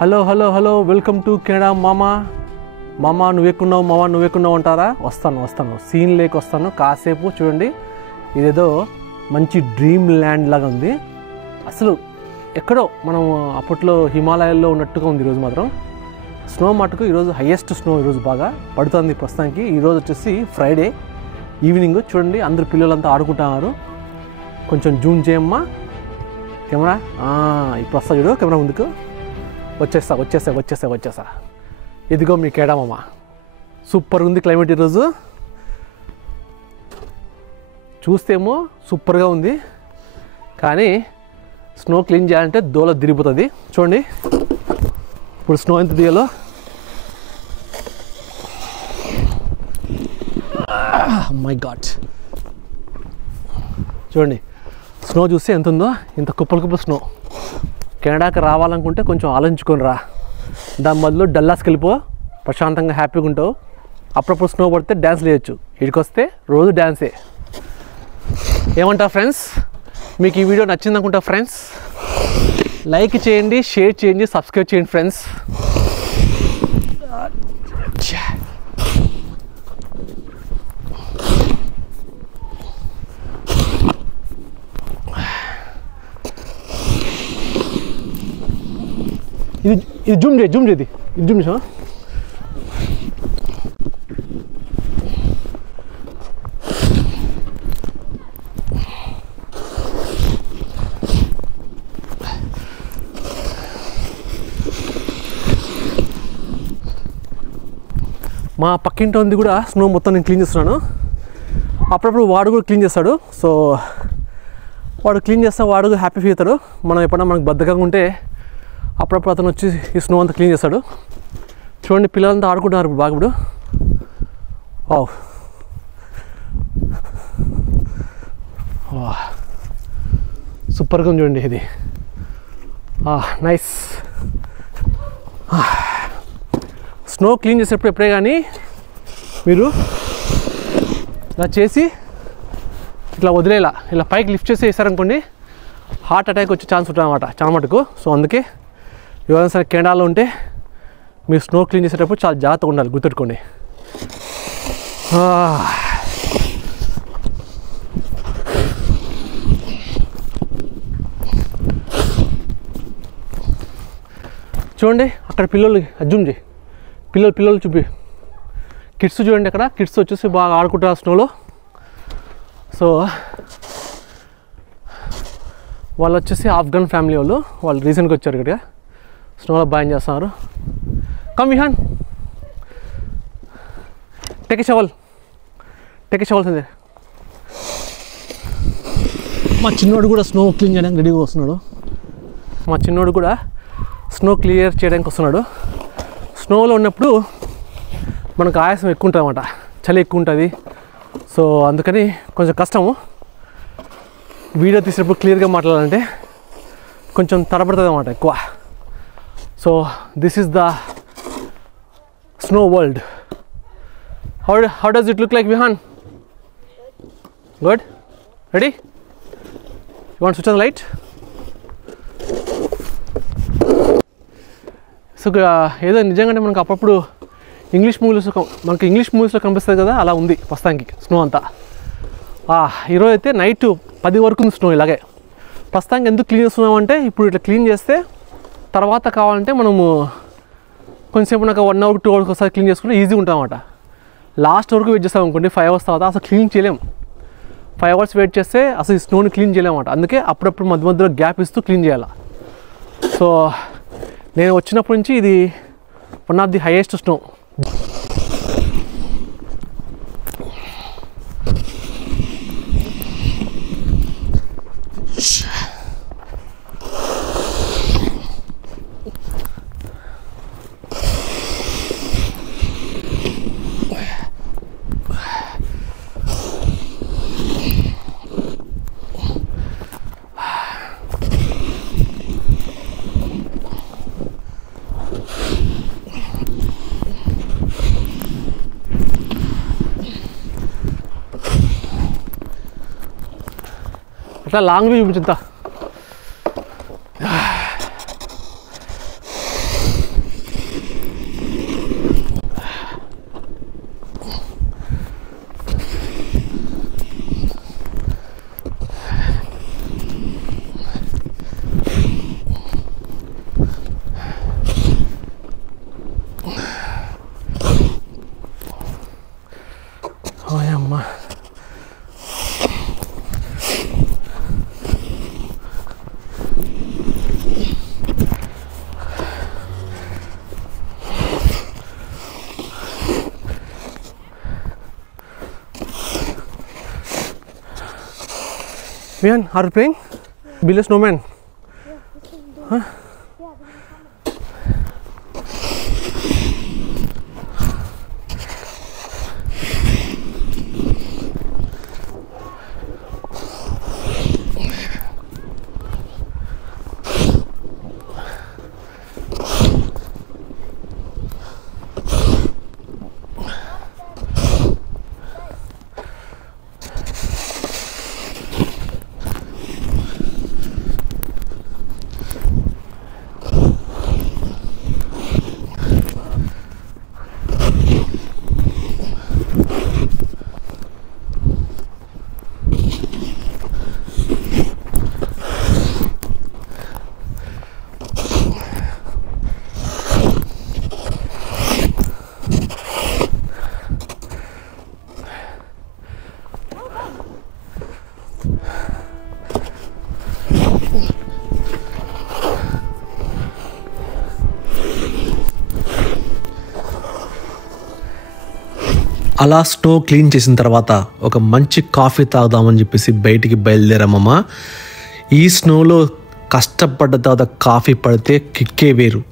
Hello hello hello welcome to Canada మామా. మామా నువ్వెక్కున్నావు, మామా నువ్వెక్కున్నావు అంటారా? వస్తాను సీన్ లేక వస్తాను. కాసేపు చూడండి, ఇదేదో మంచి డ్రీమ్ ల్యాండ్ లాగా ఉంది. అసలు ఎక్కడో మనం అప్పట్లో హిమాలయాల్లో ఉన్నట్టుగా ఉంది. ఈరోజు మాత్రం స్నో మటుకు ఈరోజు హయ్యెస్ట్ స్నో ఈరోజు బాగా పడుతుంది ప్రస్తుతానికి. ఈరోజు వచ్చేసి ఫ్రైడే ఈవినింగ్. చూడండి అందరు పిల్లలంతా ఆడుకుంటున్నారు. కొంచెం జూమ్ చేయమ్మా కెమెరా. ఇప్పుడు వస్తా చూడు కెమెరా ముందుకు. వచ్చేసా. ఇదిగో మీ కేడామమ్మ. సూపర్ ఉంది క్లైమేట్ ఈరోజు. చూస్తేమో సూపర్గా ఉంది, కానీ స్నో క్లీన్ చేయాలంటే దోల తిరిగిపోతుంది. చూడండి ఇప్పుడు స్నో ఎంత దిగాలో. మై గాడ్, చూడండి స్నో చూస్తే ఎంత ఉందో. ఇంత కుప్పలు స్నో. కెనడాకి రావాలనుకుంటే కొంచెం ఆలోచించుకొని రా. దాని బదులు డల్లాస్కి వెళ్ళిపో, ప్రశాంతంగా హ్యాపీగా ఉంటావు. అప్పుడప్పుడు స్నో పడితే డ్యాన్స్ వేయచ్చు. ఇక్కడికి వస్తే రోజు డ్యాన్సే. ఏమంటారు ఫ్రెండ్స్? మీకు ఈ వీడియో నచ్చింది అనుకుంటా ఫ్రెండ్స్. లైక్ చేయండి, షేర్ చేయండి, సబ్స్క్రైబ్ చేయండి ఫ్రెండ్స్. ఇది జూమ్ చేయి, ఇది జూమ్ చేసా. మా పక్కింటి ఉంది కూడా స్నో మొత్తం నేను క్లీన్ చేస్తున్నాను. అప్పుడప్పుడు వాడు కూడా క్లీన్ చేస్తాడు. సో వాడు క్లీన్ చేస్తా, వాడు హ్యాపీ ఫీల్ అవుతాడు. మనం ఎప్పుడన్నా మనకు బద్ధకంగా ఉంటే అప్పుడప్పుడు అతను వచ్చి ఈ స్నో అంతా క్లీన్ చేస్తాడు. చూడండి పిల్లలంతా ఆడుకుంటున్నారు ఇప్పుడు బాగా. ఇప్పుడు సూపర్గా ఉంది చూడండి ఇది. నైస్. స్నో క్లీన్ చేసేటప్పుడు ఎప్పుడే కానీ మీరు ఇలా చేసి ఇట్లా వదిలేలా, ఇలా పైకి లిఫ్ట్ చేసి వేసారనుకోండి, హార్ట్ అటాక్ వచ్చే ఛాన్స్ ఉంటుంది అన్నమాట చాలా మటుకు. సో అందుకే ఎవరైనా సరే కెనడాలో ఉంటే మీరు స్నో క్లీన్ చేసేటప్పుడు చాలా జాగ్రత్తగా ఉండాలి, గుర్తుపెట్టుకోండి. చూడండి అక్కడ పిల్లలు అజ్జూమ్ చేయి, పిల్లలు చూపి. కిడ్స్ చూడండి, అక్కడ కిడ్స్ వచ్చేసి బాగా ఆడుకుంటారు స్నోలో. సో వాళ్ళు వచ్చేసి ఆఫ్ఘన్ ఫ్యామిలీ వాళ్ళు రీసెంట్గా వచ్చారు ఇక్కడ. స్నోలో బాగా ఎంజాయ్ చేస్తున్నారు. Come Vihaan, take a shovel సందే. మా చిన్నోడు కూడా స్నో క్లీన్ చేయడానికి రెడీగా వస్తున్నాడు. స్నో క్లియర్ చేయడానికి వస్తున్నాడు. స్నోలో ఉన్నప్పుడు మనకు ఆయాసం ఎక్కువ ఉంటుంది అన్నమాట, చలి ఎక్కువ ఉంటుంది. సో అందుకని కొంచెం కష్టము. వీడియో తీసినప్పుడు క్లియర్గా మాట్లాడాలంటే కొంచెం తడబడుతుంది అన్నమాట ఎక్కువ. So this is the snow world. How does it look like Vihaan? Good. Ready? You want switch on light? So ఏదో నిజంగానే మనకు అప్పుడప్పుడు ఇంగ్లీష్ మూవీస్లో కనిపిస్తుంది కదా, అలా ఉంది ప్రస్తుతానికి స్నో అంతా. ఈరోజు అయితే నైట్ 10 వరకు ఉంది స్నో. ఇలాగే ప్రస్తుతానికి ఎందుకు క్లీన్ చేస్తున్నామంటే, ఇప్పుడు ఇట్లా క్లీన్ చేస్తే తర్వాత కావాలంటే మనము కొంచెంసేపు నాకు 1 hour 2 hours ఒకసారి క్లీన్ చేసుకుంటే ఈజీగా ఉంటాం అన్నమాట. లాస్ట్ వరకు వెయిట్ చేస్తాం అనుకోండి, 5 hours తర్వాత అసలు క్లీన్ చేయలేము. 5 hours వెయిట్ చేస్తే అసలు ఈ స్నోని క్లీన్ చేయలేము అన్నమాట. అందుకే అప్పుడప్పుడు మధ్యలో గ్యాప్ ఇస్తూ క్లీన్ చేయాలి. సో నేను వచ్చినప్పటి నుంచి ఇది one of the highest snow. అట్లా లాంగ్ వ్యూ చూపించుతా. Mian, are you playing? Build a snowman. Huh? అలా స్నో క్లీన్ చేసిన తర్వాత ఒక మంచి కాఫీ తాగుదామని చెప్పేసి బయటికి బయలుదేరామమ్మా. ఈ స్నోలో కష్టపడ్డ తర్వాత కాఫీ పడితే కిక్కే వేరు.